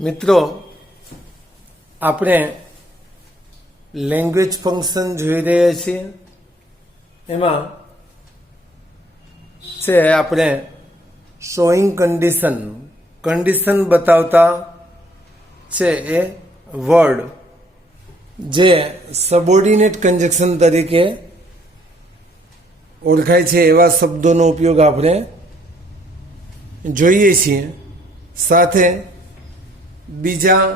મિત્રો આપણે language function જોઈ રહ્યા છીએ. એમાં છે આપણે શોઈંગ કન્ડિશન બતાવતા છે એ વર્ડ જે સબઓર્ડિનેટ કન્જક્શન તરીકે ઓળખાય છે એવા શબ્દોનો ઉપયોગ આપણે જોઈએ છીએ. સાથે બીજા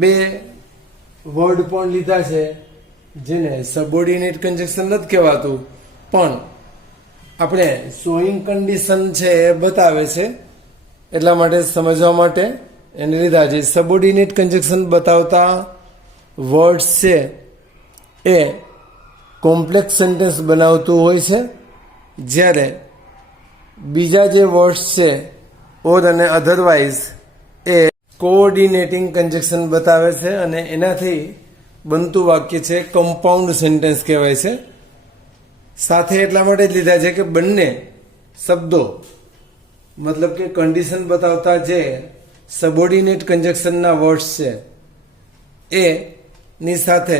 બે વર્ડ પણ લીધા છે જેને સબઓર્ડિનેટ કન્જક્શન નથી કહેવાતું, પણ આપણે શોઈંગ કન્ડિશન છે એ બતાવે છે એટલા માટે સમજવા માટે એને લીધા છે. સબઓર્ડિનેટ કન્જક્શન બતાવતા વર્ડ્સ છે એ કોમ્પ્લેક્સ સેન્ટેન્સ બનાવતું હોય છે, જ્યારે બીજા જે વર્ડ્સ છે ઓર અને અધરવાઇઝ એ કોઓર્ડિનેટિંગ કન્જક્શન બતાવે છે અને એનાથી બનતું વાક્ય છે કમ્પાઉન્ડ સેન્ટેન્સ કહેવાય છે. સાથે એટલા માટે જ લીધા છે કે બંને શબ્દો મતલબ કે કન્ડિશન બતાવતા જે સબઓર્ડિનેટ કન્જક્શનના વર્ડ્સ છે એ ની સાથે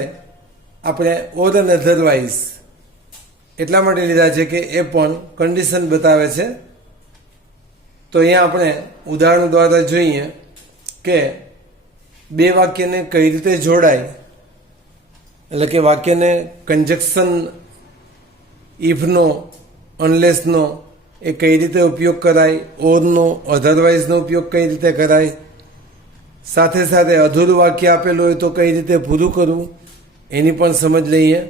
આપણે ઓર અને અધરવાઇઝ એટલા માટે લીધા છે કે એ પણ કન્ડિશન બતાવે છે. તો અહીંયા આપણે ઉદાહરણ દ્વારા જોઈએ કે બે વાક્યને કઈ રીતે જોડાય, એટલે કે વાક્યને કન્જક્શન ઇફનો, અનલેસનો એ કઈ રીતે ઉપયોગ કરાય, ઓરનો, અધરવાઇઝનો ઉપયોગ કઈ રીતે કરાય, સાથે સાથે અધૂરું વાક્ય આપેલું હોય તો કઈ રીતે પૂરું કરવું એની પણ સમજ લઈએ.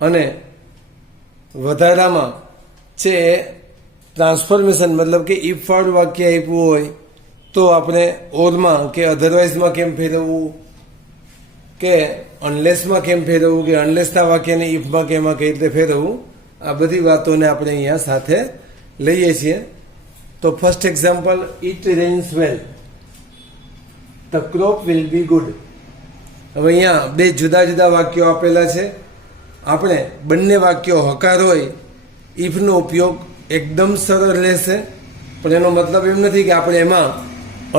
અને વધારામાં છે ટ્રાન્સફોર્મેશન, મતલબ કે ઇફ વાળું વાક્ય આપ્યું હોય તો આપણે ઓરમાં કે અધરવાઇઝમાં કેમ ફેરવવું, કે અનલેસમાં કેમ ફેરવવું, કે અનલેસના વાક્યને ઇફમાં કે એમાં કઈ રીતે ફેરવવું, આ બધી વાતોને આપણે અહીંયા સાથે લઈએ છીએ. તો first example, it rains well, the crop will be good. હવે અહીંયા બે જુદા જુદા વાક્યો આપેલા છે. આપણે બંને વાક્યો હકાર હોય ઇફનો ઉપયોગ એકદમ સરળ રહેશે, પણ એનો મતલબ એમ નથી કે આપણે એમાં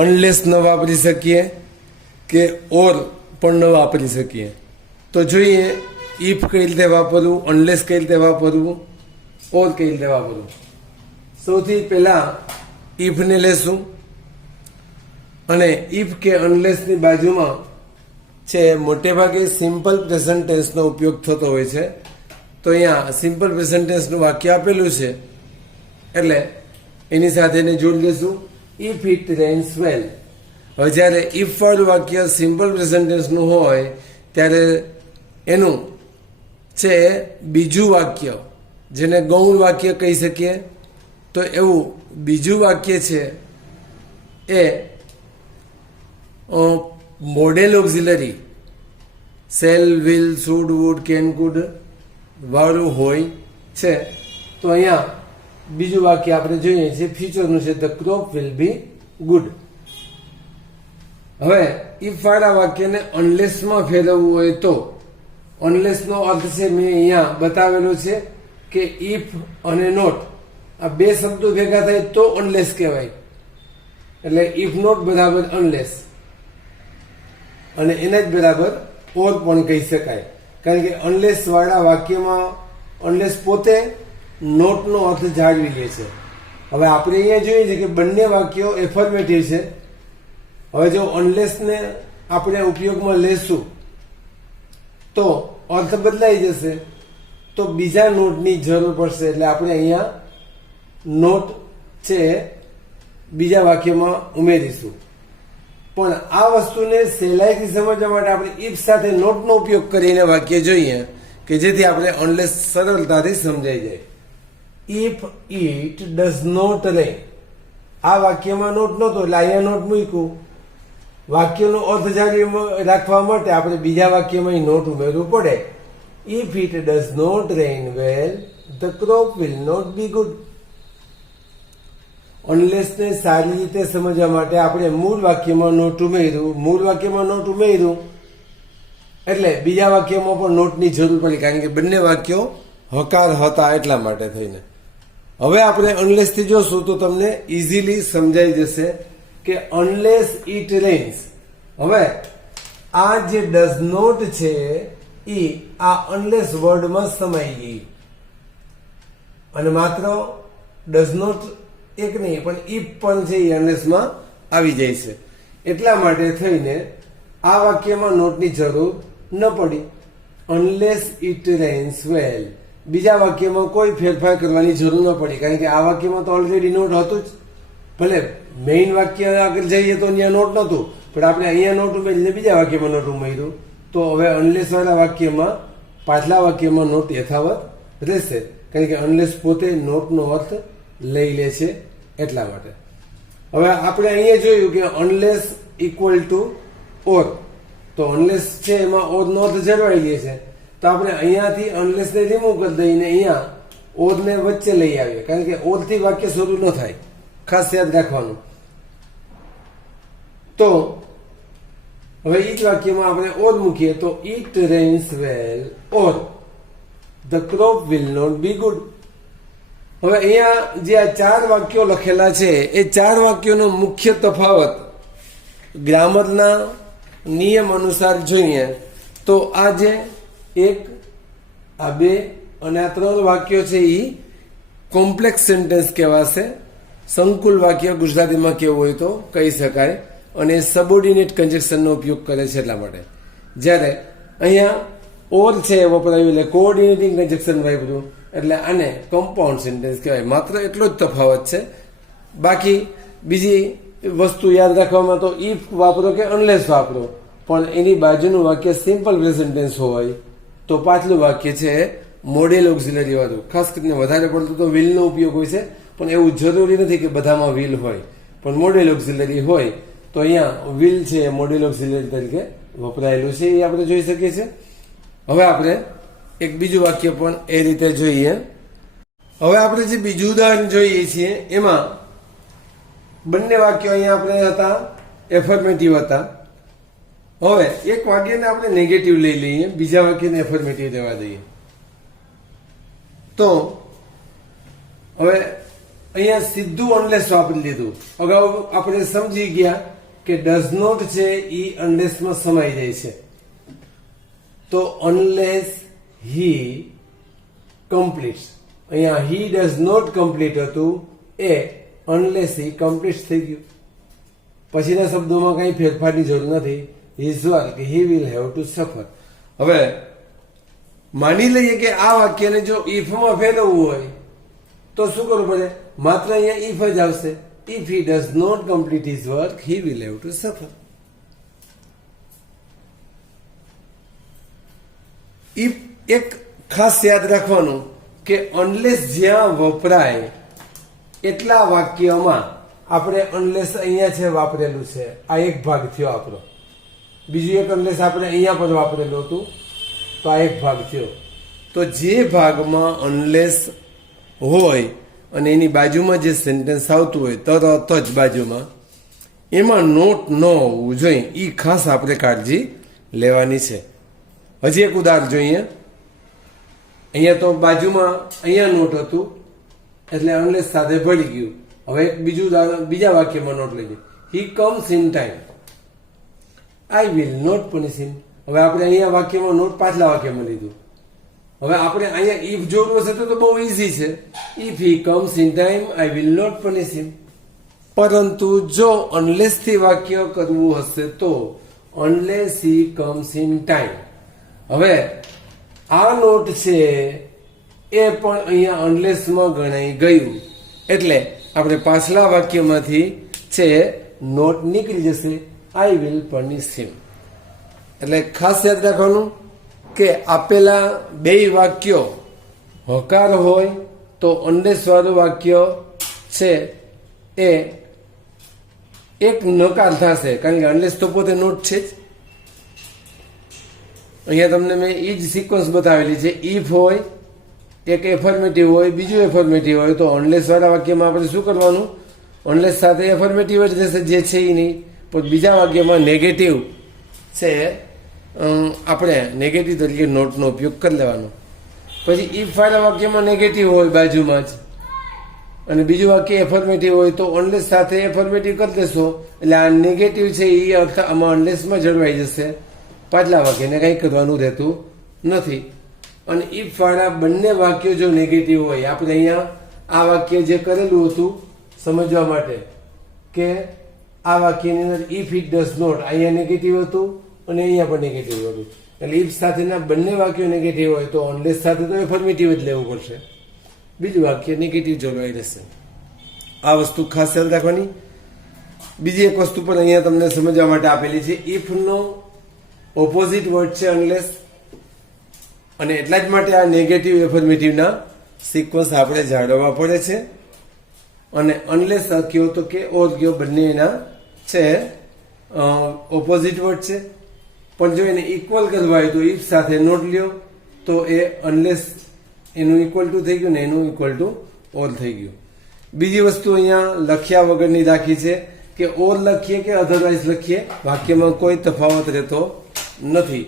અનલેસ ન વાપરી શકીએ કે ઓર પણ ન વાપરી શકીએ. તો જોઈએ ઇફ કઈ રીતે વાપરવું, અનલેસ કઈ રીતે વાપરવું, ઓર કઈ રીતે વાપરવું. સૌથી પહેલા ઇફને લેશું અને ઇફ કે અનલેસની બાજુમાં છે મોટે ભાગે સિમ્પલ પ્રેઝન્ટ ટેન્સનો ઉપયોગ થતો હોય છે. તો અહીંયા સિમ્પલ પ્રેઝન્ટ ટેન્સનું વાક્ય આપેલું છે એટલે એની સાથે એને જોડી દઈશું, ઇફ ઇટ રેન્સ વેલ. હવે જ્યારે ઇફ વાળું વાક્ય સિમ્પલ પ્રેઝન્ટ ટેન્સનું હોય ત્યારે એનું છે બીજું વાક્ય, જેને ગૌણ વાક્ય કહી શકીએ, તો એવું બીજું વાક્ય છે એ modal auxiliary shall, will, should, would, can, could વાળું હોય છે. તો અહીંયા બીજું વાક્ય આપણે જોઈએ છીએ ફ્યુચરનું છે, the crop will be good. હવે ઇફ વાળા વાક્યને અનલેસમાં ફેરવવું હોય તો અનલેસનો અર્થ છે મેં અહીંયા બતાવેલો છે કે ઇફ અને નોટ આ બે શબ્દો ભેગા થાય તો અનલેસ કહેવાય. એટલે ઇફ નોટ બરાબર અનલેસ, અને એને જ બરાબર ઓર પણ કહી શકાય, કારણ કે અનલેસ વાળા વાક્યમાં અનલેસ પોતે નોટનો અર્થ જાળવી લે છે. હવે આપણે અહીંયા જોઈએ છે કે બંને વાક્યો એફર્મેટિવ છે. હવે જો અનલેસને આપણે ઉપયોગમાં લેશું તો અર્થ બદલાઈ જશે, તો બીજા નોટની જરૂર પડશે. એટલે આપણે અહીંયા નોટ છે બીજા વાક્યમાં ઉમેરીશું. પણ આ વસ્તુને સહેલાઈથી સમજવા માટે આપણે ઇફ સાથે નોટનો ઉપયોગ કરીને વાક્ય જોઈએ કે જેથી આપણે અનલેસ સરળતાથી સમજાઈ જાય. ઇફ ઇટ ડઝ નોટ રેન, આ વાક્યમાં નોટ નહોતો એટલે અહીંયા નોટ મૂક્યું. વાક્યનો અર્થ જાળવી રાખવા માટે આપણે બીજા વાક્યમાં નોટ ઉમેરવું પડે. If it does not rain well, the crop will not be good. અનલેસને સારી રીતે સમજવા માટે આપણે મૂળ વાક્યમાં નોટ ઉમેર્યું, એટલે બીજા વાક્યમાં પણ નોટની જરૂર પડી, કારણ કે બંને વાક્યો હકાર હતા એટલા માટે થઈને. હવે આપણે અનલેસથી જોશું તો તમને ઇઝીલી સમજાઈ જશે કે અનલેસ ઇટ રેન્સ. હવે આ જે ડઝ નોટ છે ઈ આ અનલેસ વર્ડમાં સમાઈ ગઈ અને માત્ર ડઝ નોટ એક નહીં પણ ઇફ પણ છે એ અનલેસમાં આવી જાય છે. એટલા માટે થઈને આ વાક્યમાં નોટની જરૂર ન પડી. અનલેસ ઇટ રેન્સ વેલ. બીજા વાક્યમાં કોઈ ફેરફાર કરવાની જરૂર ન પડી કારણ કે આ વાક્યમાં તો ઓલરેડી નોટ હતું જ. ભલે મેઇન વાક્ય આગળ જઈએ તો અહીંયા નોટ નહોતું પણ આપણે અહીંયા નોટ ઉમેરીને બીજા વાક્યમાં નોટ ઉમેર્યું તો હવે અનલેસ વાળા વાક્યમાં પાછલા વાક્યમાં નોટ યથાવત રહેશે કારણ કે અનલેસ પોતે નોટનો અર્થ લઈ લે છે એટલા માટે. હવે આપણે અહીંયા જોયું કે અનલેસ ઇક્વલ ટુ ઓર, તો અનલેસ છે એમાં ઓર નો અર્થ જળવાઈ લે છે તો આપણે અહીંયાથી અનલેસ ને રિમૂવ કરી દઈને અહીંયા ઓર ને વચ્ચે લઈ આવીએ કારણ કે ઓર થી વાક્ય શરૂ ન થાય, ખાસ યાદ રાખવાનું. તો હવે ઈ જ વાક્યમાં આપણે ઓર મૂકીએ તો it rains well or the crop will not be good. હવે અહીંયા જે આ 4 વાક્યો લખેલા છે એ 4 વાક્યોનો મુખ્ય તફાવત ગ્રામરના નિયમ અનુસાર જોઈએ તો આ જે 1, આ 2 અને આ 3 વાક્યો છે એ કોમ્પ્લેક્સ સેન્ટેન્સ કહેવાશે. સંકુલ વાક્ય ગુજરાતીમાં કેવું હોય તો કહી શકાય અને સબોર્ડિનેટ કન્જક્શનનો ઉપયોગ કરે છે એટલા માટે. જ્યારે અહીંયા ઓર છે વપરાયું એટલે કોઓર્ડિનેટિંગ કન્જક્શન વાપર્યું એટલે આને કમ્પાઉન્ડ સેન્ટેન્સ કહેવાય. માત્ર એટલો જ તફાવત છે. બાકી બીજી વસ્તુ યાદ રાખવામાં તો ઇફ વાપરો કે અનલેસ વાપરો પણ એની બાજુનું વાક્ય સિમ્પલ પ્રેઝન્ટ ટેન્સ હોય તો પાછલું વાક્ય છે મોડેલ ઓક્સિલરી વાળું. ખાસ કરીને વધારે પડતું તો વિલનો ઉપયોગ હોય છે પણ એવું જરૂરી નથી કે બધામાં વિલ હોય પણ મોડેલ ઓક્સિલરી હોય તો અહીંયા વિલ છે મોડેલ ઓક્સિલરી તરીકે વપરાયેલું છે એ આપણે જોઈ શકીએ છીએ. હવે આપણે એક બીજું વાક્ય પણ એ રીતે જોઈએ. હવે આપણે જે બીજું ઉદાહરણ જોઈએ છીએ એમાં બંને વાક્યો અહીંયા આપણે હતા એફર્મેટિવ હતા. હવે એક વાક્યને આપણે નેગેટિવ લઈ લઈએ, બીજા વાક્યને એફર્મેટિવ લેવા દઈએ. તો હવે અહીંયા સીધું અનલેસ વાપરી લીધું. અગાઉ આપણે સમજી ગયા કે ડઝ નોટ છે એ અનલેસમાં સમાઈ જાય છે. તો અનલેસ હી કમ્પ્લીટ્સ, અહીંયા હી ડઝ નોટ કમ્પ્લીટ હતું એ અનલેસ હી કમ્પ્લીટ થઈ ગયું. પછીના શબ્દોમાં કઈ ફેરફારની જરૂર નથી. His work he will have to સફર. હવે માની લઈએ કે આ વાક્યને જો ઇફમાં ફેરવવું હોય તો શું કરવું પડે? માત્ર અહીંયા ઇફ જ આવશે. If he does not complete his work he will have to suffer. If એક ખાસ યાદ રાખવાનું કે અનલેસ જ્યાં વપરાય એટલા વાક્યમાં આપણે અનલેસ અહીંયા છે વાપરેલું છે. આ એક ભાગ થયો આપણો. બીજું એક અનલેસ આપણે અહીંયા પણ વાપરેલું હતું તો આ એક ભાગ થયો. તો જે ભાગમાં અનલેસ હોય અને એની બાજુમાં જે સેન્ટેન્સ આવતું હોય તરત જ બાજુમાં એમાં નોટ ન હોવું જોઈએ. એ ખાસ આપણે કાળજી લેવાની છે. હજી એક ઉદાહરણ જોઈએ. અહીંયા તો બાજુમાં અહીંયા નોટ હતું એટલે અનલેસ સાથે ભળી ગયું. હવે એક બીજું ઉદાહરણ બીજા વાક્યમાં નોટ લઈ he comes in time I will not punish him. હવે આપણે અહીંયા વાક્યમાં નોટ પાછલા વાક્યમાં લીધું. હવે આપણે અહીંયા ઇફ જોવું હશે તો બહુ ઇઝી છે. If he comes in time I will not punish him. પરંતુ જો અનલેસ થી વાક્ય કરવું હશે તો unless he comes in time. હવે આ નોટ છે એ પણ અહીંયા અનલેસમાં ગણાઈ ગયું એટલે આપણે પાછલા વાક્યમાંથી છે નોટ નીકળી જશે. આઈ વિલ પનિશ હિમ. એટલે ખાસ યાદ રાખવાનું કે આપેલા બે વાક્યો હકાર હોય તો અનલેસ વાળું વાક્ય છે એ એક નકાર થશે કારણ કે અનલેસ તો પોતે નોટ છે જ. અહીંયા તમને મેં એ જ સિક્વન્સ બતાવેલી છે. ઇફ હોય, એક એફર્મેટિવ હોય, બીજું એફર્મેટિવ હોય તો અનલેસ વાળા વાક્યમાં આપણે શું કરવાનું? અનલેસ સાથે એફર્મેટિવ જ રહેશે જે છે એ નહીં. પણ બીજા વાક્યમાં નેગેટિવ છે આપણે નેગેટિવ તરીકે નોટનો ઉપયોગ કરી લેવાનો. પછી ઇફ વાળા વાક્યમાં નેગેટિવ હોય બાજુમાં જ અને બીજું વાક્ય એફર્મેટિવ હોય તો અનલેસ સાથે એફર્મેટિવ કરી દેશો એટલે આ નેગેટિવ છે એ અર્થ આમાં અનલેસમાં જળવાઈ જશે. પાછલા વાક્યને કંઈ કરવાનું રહેતું નથી. અને ઇફ વાળા બંને વાક્યો જો નેગેટિવ હોય, આપણે અહીંયા આ વાક્ય જે કરેલું હતું સમજવા માટે કે આ વાક્યની અંદર ઇફ ઇટ ડઝ નોટ, અહીંયા નેગેટિવ હતું અને અહીંયા પણ નેગેટિવ હતું. એટલે ઇફ સાથેના બંને વાક્યો નેગેટિવ હોય તો અનલેસ સાથે તો એફર્મેટિવ જ લેવું પડશે. બીજું વાક્ય નેગેટિવ જળવાઈ રહેશે. આ વસ્તુ ખાસ યાદ રાખવાની. બીજી એક વસ્તુ પણ અહીંયા તમને સમજવા માટે આપેલી છે. ઇફ નો ઓપોઝિટ વર્ડ છે અનલેસ, અને એટલા જ માટે આ નેગેટિવ એફર્મેટિવના સિક્વન્સ આપણે જાળવવા પડે છે. અને અનલેસ કયો તો કે ઓર કયો બંને એના છે ઓપોઝિટ વર્ડ છે. પણ જો એને ઇક્વલ કરવા હોય તો ઇફ સાથે નોટ લ્યો તો એ અનલેસ એનું ઇક્વલ ટુ થઈ ગયું ને એનું ઇક્વલ ટુ ઓર થઈ ગયું. બીજી વસ્તુ અહીંયા લખ્યા વગરની રાખી છે કે ઓર લખીએ કે અધરવાઇઝ લખીએ વાક્યમાં કોઈ તફાવત રહેતો નથી.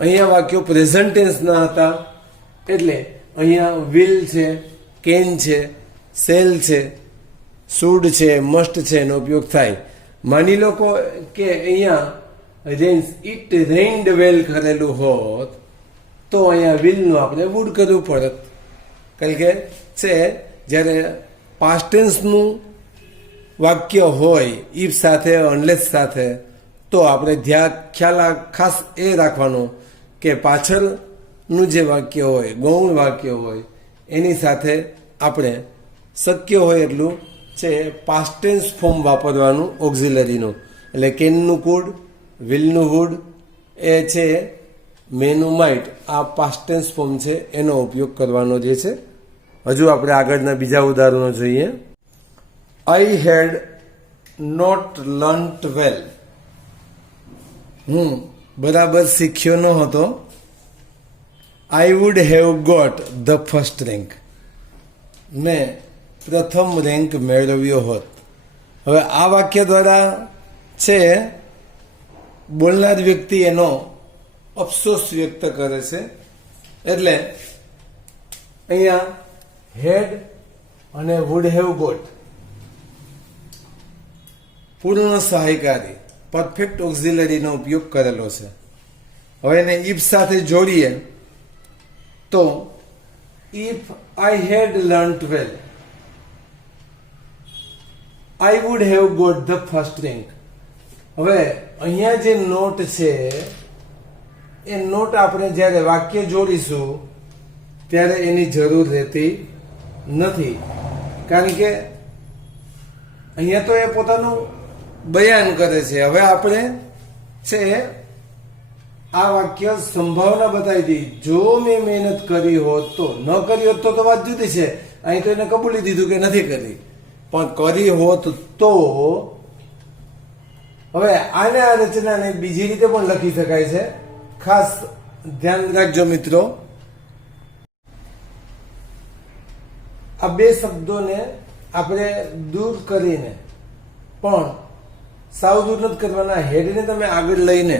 અહીંયા વાક્યો પ્રેઝન્ટ ટેન્સના હતા એટલે અહીંયા વિલ છે, કેન છે, સેલ છે, શુડ છે, મસ્ટ છે એનો ઉપયોગ થાય. માની લો કે અહીંયા ઇટ રેઇન્ડ વેલ કરેલું હોત તો અહીંયા વિલનું આપણે વુડ કરવું પડત. કારણ કે છે જ્યારે પાસ્ટ ટેન્સનું વાક્ય હોય ઇફ સાથે અનલેસ સાથે તો આપણે ખાસ એ રાખવાનો કે પાછળનું જે વાક્ય હોય, ગૌણ વાક્ય હોય એની સાથે આપણે શક્ય હોય એટલું છે પાસ્ટ ટેન્સ ફોર્મ વાપરવાનું ઓક્ઝિલરીનું. એટલે કેનનું કુડ, વિલનું વુડ, એ છે મેનું માઇટ, આ પાસ્ટ ટેન્સ ફોર્મ છે એનો ઉપયોગ કરવાનો જે છે. હજુ આપણે આગળના બીજા ઉદાહરણો જોઈએ. આઈ હેડ નોટ લર્ન્ટ વેલ, હું બરાબર શીખ્યો ન હતો. I would have got the first rank, મેં પ્રથમ રેન્ક મેળવ્યો હોત. હવે આ વાક્ય દ્વારા છે બોલનાર વ્યક્તિ એનો અફસોસ વ્યક્ત કરે છે. એટલે અહીંયા હેડ અને વુડ હેવ ગોટ પૂર્ણ સહાયકારી પરફેક્ટ ઓક્ઝિલરીનો ઉપયોગ કરેલો છે. હવે એને ઇફ સાથે જોડીએ તો if I had learnt well I would have got the first rank. હવે અહીંયા જે નોટ છે એ નોટ આપણે જ્યારે વાક્ય જોડીશું ત્યારે એની જરૂર રહેતી નથી. કારણ કે અહીંયા તો એ પોતાનું બયાન કરે છે. હવે આપણે છે આ વાક્ય સંભાવના બતાવી દી, જો મેં મહેનત કરી હોત તો. ન કરી હોત તો વાત જુદી છે. અહીં તો એને કબૂલી દીધું કે નથી કરી, પણ કરી હોત તો. હવે આને આ રચનાને બીજી રીતે પણ લખી શકાય છે. ખાસ ધ્યાન રાખજો મિત્રો, આ બે શબ્દોને આપણે દૂર કરીને પણ સાવ દૂર નથી કરવાના. હેડને તમે આગળ લઈને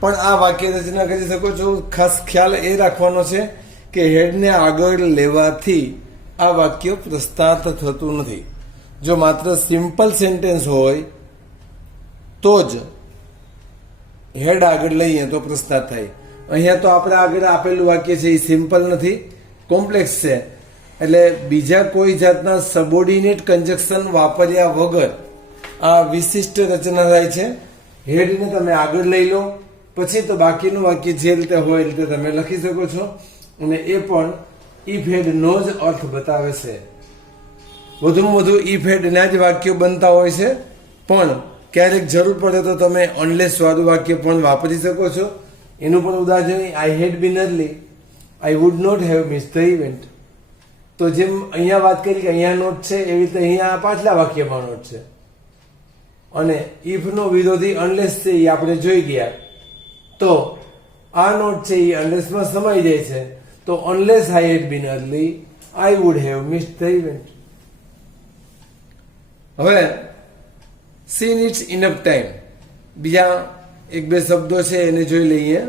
પણ આ વાક્ય રચના કરી શકો છો. ખાસ ખ્યાલ એ રાખવાનો છે કે હેડને આગળ લેવાથી આ વાક્ય પ્રસ્તાત થતું નથી. જો માત્ર સિમ્પલ સેન્ટેન્સ હોય તો જ હેડ આગળ લઈએ તો પ્રસ્તાત થાય. અહીંયા તો આપણે આગળ આપેલું વાક્ય છે એ સિમ્પલ નથી, કોમ્પ્લેક્સ છે. એટલે બીજા કોઈ જાતના સબોર્ડિનેટ કન્જક્શન વાપર્યા વગર આ વિશિષ્ટ રચના થાય છે. હેડને તમે આગળ લઈ લો, પછી તો બાકીનું વાક્ય જે રીતે હોય એ રીતે તમે લખી શકો છો. અને એ પણ ઇફ હેડ નો જ અર્થ બતાવે છે. વધુમાં વધુ ઇફ હેડના જ વાક્યો બનતા હોય છે, પણ ક્યારેક જરૂર પડે તો તમે અનલેસ વાળું વાક્ય પણ વાપરી શકો છો. એનું પણ ઉદાહરણ I had been early, I would not have miss the event. તો જેમ અહીંયા વાત કરી કે અહીંયા નોટ છે એવી રીતે અહીંયા પાછલા વાક્યમાં નોટ છે. અને ઇફ નો વિરોધી અનલેસ છે એ આપણે જોઈ ગયા. તો આ નોટ છે એ અનલેસમાં સમાઈ જાય છે. તો unless I had been early I would have miss the event. હવે સી નીડ્સ ઇનફ ટાઈમ, બીજા એક બે શબ્દો છે એને જોઈ લઈએ.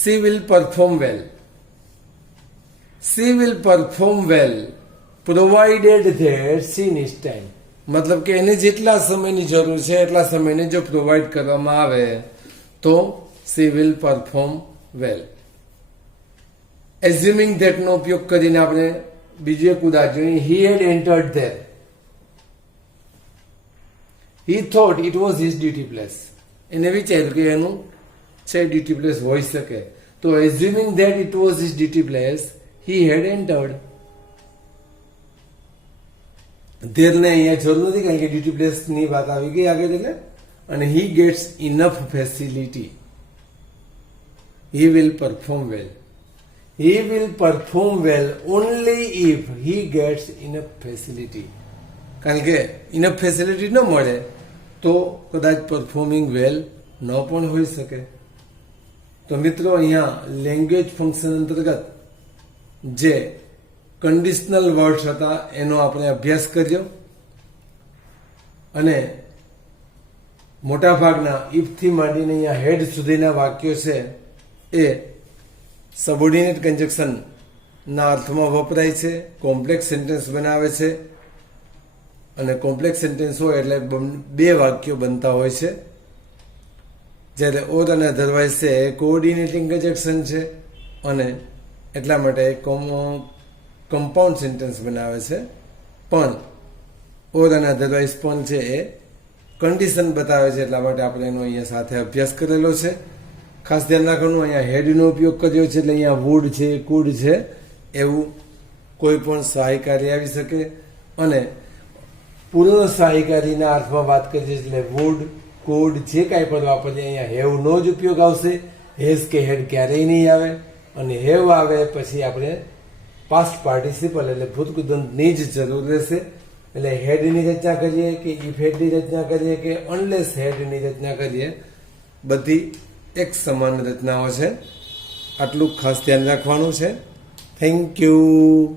She will perform well, she will perform well provided that she needs time. મતલબ કે એને જેટલા સમયની જરૂર છે એટલા સમયને જો પ્રોવાઈડ કરવામાં આવે તો she will perform well. Assuming that નો ઉપયોગ કરીને આપણે બીજું એક ઉદાહરણ જોઈએ. He had entered there. He thought it was his duty place. એને વિચાર્યું કે એનું છે ડ્યુટી પ્લેસ હોઈ શકે. તો assuming that it was his duty place, he had entered. there ને અહીંયા જરૂર નથી કારણ કે ડ્યુટી પ્લેસ ની વાત આવી ગઈ આગળ એટલે. અને he gets enough facility. He will perform well. He will perform well only if he gets enough facility. કારણ કે enough facility ન મળે તો કદાચ પરફોર્મિંગ વેલ ન પણ હોઈ શકે. તો મિત્રો અહીંયા લેંગ્વેજ ફંક્શન અંતર્ગત જે કન્ડિશનલ વર્ડ્સ હતા એનો આપણે અભ્યાસ કર્યો અને મોટાભાગના ઇફથી માંડીને અહીંયા હેડ સુધીના વાક્યો છે એ સબોર્ડિનેટ કન્જક્શન ના અર્થમાં વપરાય છે, કોમ્પ્લેક્સ સેન્ટેન્સ બનાવે છે અને કોમ્પ્લેક્સ સેન્ટેન્સ હોય એટલે બે વાક્યો બનતા હોય છે. જ્યારે ઓર અને અધરવાઇઝ છે એ કોઓર્ડિનેટિંગ કન્જક્શન છે અને એટલા માટે કમ્પાઉન્ડ સેન્ટેન્સ બનાવે છે. પણ ઓર અને અધરવાઇઝ પણ છે એ કન્ડિશન બતાવે છે એટલા માટે આપણે એનો અહીંયા સાથે અભ્યાસ કરેલો છે. ખાસ ધ્યાન રાખવાનું અહીંયા હેડનો ઉપયોગ કર્યો છે એટલે અહીંયા વુડ છે, કુડ છે એવું કોઈ પણ સહાયકારી આવી શકે. અને પૂર્ણ સહાયકારીના અર્થમાં વાત કરીએ એટલે વુડ, કુડ જે કાંઈ પણ વાપરીએ અહીંયા હેવનો જ ઉપયોગ આવશે. હેઝ કે હેડ ક્યારેય નહીં આવે. અને હેવ આવે પછી આપણે પાસ્ટ પાર્ટિસિપલ એટલે ભૂતકૃદંતની જ જરૂર રહેશે. એટલે હેડની રચના કરીએ કે ઇફ હેડની રચના કરીએ કે અનલેસ હેડની રચના કરીએ બધી એક સમાન રચનાઓ છે. આટલું ખાસ ધ્યાન રાખવાનું છે. Thank you.